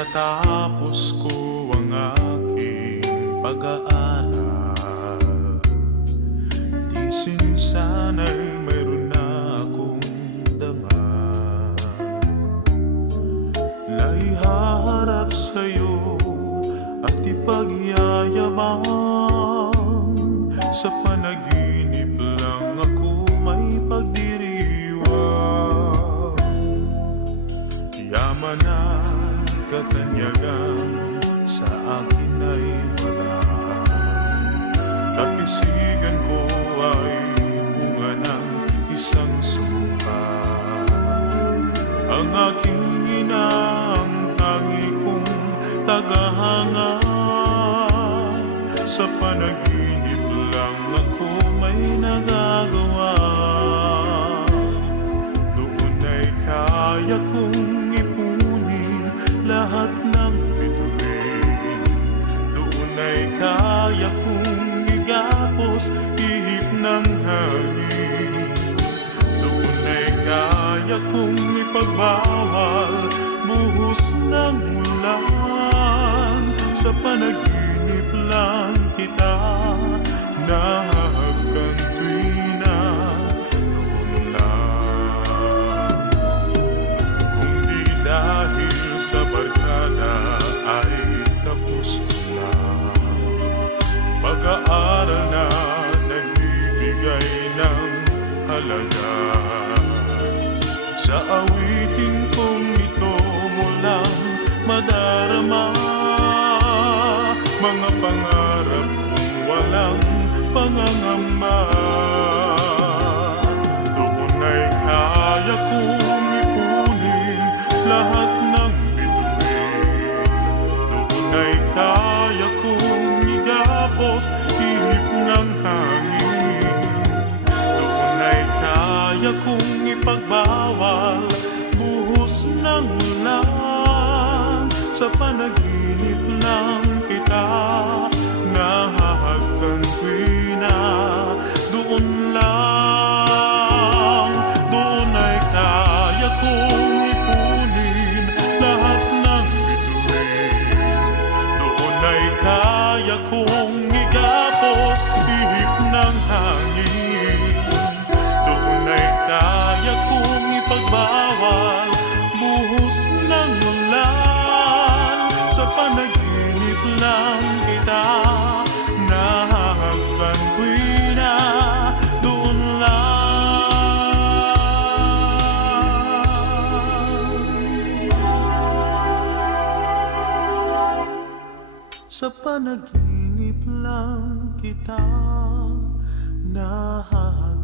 natapos ko ang aking pag-aaral, di sinsana'y mayroon na akong dama na ihaharap sa'yo at ipagyayaman. Sa panaginip lang ako may pagdiriwang, yaman at katanyagan sa akin ay wala. Kakisigan ko ay bunga ng isang sumpa. Ang aking ina ang tangi kong tagahanga. Sa panaginip lang ako may nagagawa. Doon ay kaya kong ipunin lahat ng bituin. Doon ay kaya kong igapos ihip ng hangin. Doon ay kaya kong ipagbawal buhos ng ulan. Sa panaginip lang kita nahagkan tuwina noon lang. Kung di dahil sa barkada ay tapos ko na pag-aaral na nagbibigay ng halaga. Sa awitin kong ito mo lang madarama mga pangarap kong walang pangangamba. Doon ay kaya kong ipunin lahat ng bituin. Doon ay kaya kong igapos ihip ng hangin. Doon ay kaya kong ipagbawal buhos ng ulan. Sa panaginip lang kita nahahagkan tuwina. Doon lang, doon ay kaya kong ipunin lahat ng bituin. Doon ay kaya kong igapos ihip ng hangin. Doon ay kaya kong ipagbawal buhos ng ulan. Sa panaginip lang kita nahahagkan tuwina. Doon lang. Sa panaginip lang kita nahahagkan